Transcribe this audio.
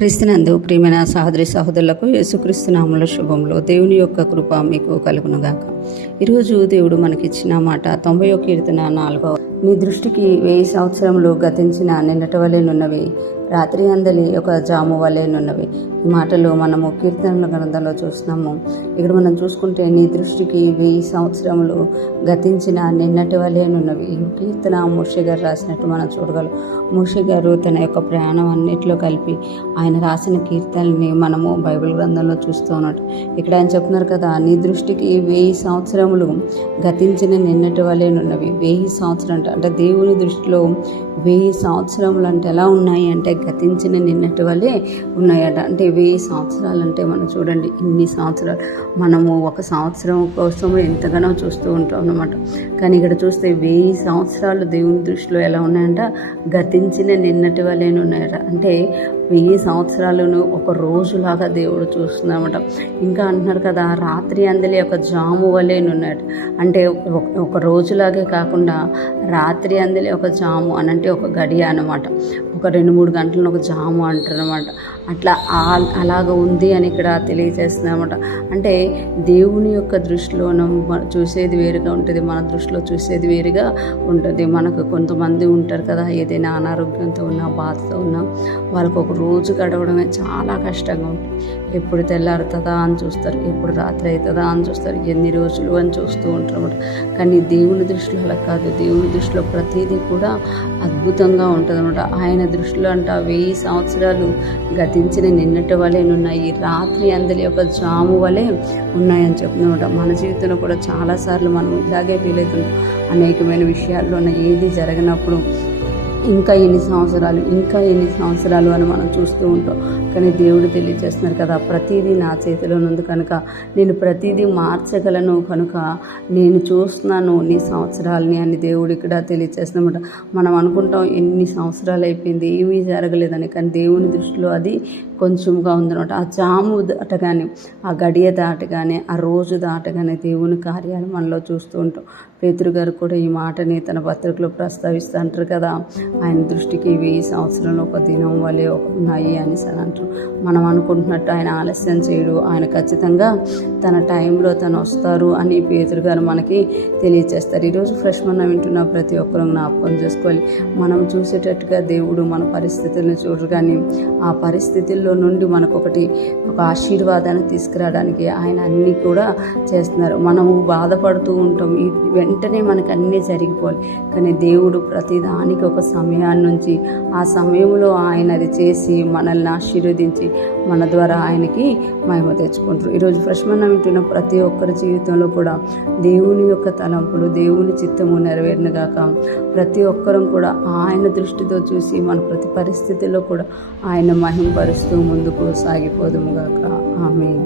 క్రీస్తునందు ప్రియమైన సహోదరి సహోదరులకు యేసుక్రీస్తు నామములో శుభములు. దేవుని యొక్క కృప మీకు కలుగునుగాక. ఈరోజు దేవుడు మనకిచ్చిన మాట 91 కీర్తన 4. మీ దృష్టికి 1000 సంవత్సరములు గతించిన నిన్నటి వలెనున్నవి, రాత్రి అందలి ఒక జాము వలెనున్నవి. ఈ మాటలు మనము కీర్తనల గ్రంథంలో చూస్తున్నాము. ఇక్కడ మనం చూసుకుంటే నీ దృష్టికి 1000 సంవత్సరములు గతించిన నిన్నటి వలెనున్నవి. ఈ కీర్తన మోషే గారు రాసినట్టు మనం చూడగలం. మోషే గారు తన యొక్క ప్రయాణం అన్నిట్లో కలిపి ఆయన రాసిన కీర్తనల్ని మనము బైబిల్ గ్రంథంలో చూస్తూ ఉన్నట్టు ఇక్కడ ఆయన చెప్తున్నారు కదా, నీ దృష్టికి 1000 సంవత్సరములు గతించిన నిన్నటి వలెనున్నవి. 1000 సంవత్సరం అంటే దేవుని దృష్టిలో 1000 సంవత్సరములు అంటే ఎలా ఉన్నాయి అంటే గతించిన నిన్నటి వలె ఉన్నాయట. అంటే 1000 సంవత్సరాలు అంటే మనం చూడండి, ఇన్ని సంవత్సరాలు మనము ఒక సంవత్సరం కోసం ఎంతగానో చూస్తూ ఉంటాం అన్నమాట. కానీ ఇక్కడ చూస్తే 1000 సంవత్సరాలు దేవుని దృష్టిలో ఎలా ఉన్నాయంట, గతించిన నిన్నటి వలె ఉన్నాయట. అంటే 1000 సంవత్సరాలను ఒక రోజులాగా దేవుడు చూస్తున్నామట. ఇంకా అంటున్నారు కదా, రాత్రి అందలి ఒక జాము వలెనున్నాడు. అంటే ఒక రోజులాగే కాకుండా రాత్రి అందలి ఒక జాము అని అంటే ఒక గడియ అనమాట. ఒక 2-3 గంటలను ఒక జాము అంటారు అనమాట. అట్లా అలాగ ఉంది అని ఇక్కడ తెలియజేస్తున్నామట. అంటే దేవుని యొక్క దృష్టిలో చూసేది వేరుగా ఉంటుంది, మన దృష్టిలో చూసేది వేరుగా ఉంటుంది. మనకు కొంతమంది ఉంటారు కదా, ఏదైనా అనారోగ్యంతో ఉన్నా బాధతో ఉన్నా వాళ్ళకు ఒక రోజు గడవడమే చాలా కష్టంగా ఉంటుంది. ఎప్పుడు తెల్లారుతుందా అని చూస్తారు, ఎప్పుడు రాత్రి అవుతుందా అని చూస్తారు, ఎన్ని రోజులు అని చూస్తూ ఉంటారు అన్నమాట. కానీ దేవుని దృష్టిలో అలా కాదు. దేవుని దృష్టిలో ప్రతిదీ కూడా అద్భుతంగా ఉంటుంది అన్నమాట. ఆయన దృష్టిలో అంట 1000 సంవత్సరాలు గతించిన నిన్నటి వలెనున్నాయి, రాత్రి అందలి ఒక జాము వలె ఉన్నాయని చెప్తున్నమాట. మన జీవితంలో కూడా చాలాసార్లు మనం ఇలాగే ఫీల్ అవుతున్నాం. అనేకమైన విషయాల్లో ఏది జరగనప్పుడు ఇంకా ఎన్ని సంవత్సరాలు అని మనం చూస్తూ ఉంటాం. కానీ దేవుడు తెలియజేస్తున్నారు కదా, ప్రతిదీ నా చేతిలో ఉంది కనుక నేను ప్రతిదీ మార్చగలను, కనుక నేను చూస్తున్నాను నీ సంవత్సరాలని అని దేవుడు ఇక్కడ తెలియజేస్తున్నమాట. మనం అనుకుంటాం ఎన్ని సంవత్సరాలు అయిపోయింది, ఏమీ జరగలేదని. కానీ దేవుని దృష్టిలో అది కొంచెంగా ఉందన్నమాట. ఆ జాము దాటగానే, ఆ గడియ దాటగానే, ఆ రోజు దాటగానే దేవుని కార్యాలు మనలో చూస్తూ ఉంటాం. పేతురు గారు కూడా ఈ మాటని తన పత్రికలో ప్రస్తావిస్తూ అంటారు కదా, ఆయన దృష్టికి 1000 సంవత్సరంలో ఒక దినం వలె ఉన్నాయి అని అంటారు. మనం అనుకుంటున్నట్టు ఆయన ఆలస్యం చేయడు, ఆయన ఖచ్చితంగా తన టైంలో తను వస్తారు అని పేతురు గారు మనకి తెలియజేస్తారు. ఈరోజు ఫ్రెష్ మనం వింటున్న ప్రతి ఒక్కరూ జ్ఞాపకం చేసుకోవాలి, మనం చూసేటట్టుగా దేవుడు మన పరిస్థితులను చూడరు, కానీ ఆ పరిస్థితుల్లో నుండి మనకు ఒక ఆశీర్వాదాన్ని తీసుకురావడానికి ఆయన అన్నీ కూడా చేస్తున్నారు. మనము బాధపడుతూ ఉంటాం, వెంటనే మనకు అన్నీ జరిగిపోవాలి. కానీ దేవుడు ప్రతిదానికి ఒక సమయాన్ని నుంచి ఆ సమయంలో ఆయన అది చేసి మనల్ని ఆశీర్వదించి మన ద్వారా ఆయనకి మహిమ తెచ్చుకుంటారు. ఈరోజు ఫ్రెష్ మనం వింటున్న ప్రతి ఒక్కరి జీవితంలో కూడా దేవుని యొక్క తలంపులు, దేవుని చిత్తము నెరవేరినగాక. ప్రతి ఒక్కరం కూడా ఆయన దృష్టితో చూసి మన ప్రతి పరిస్థితిలో కూడా ఆయన మహిమపరుస్తూ ముందుకు సాగిపోదుముగాక. ఆమేన్.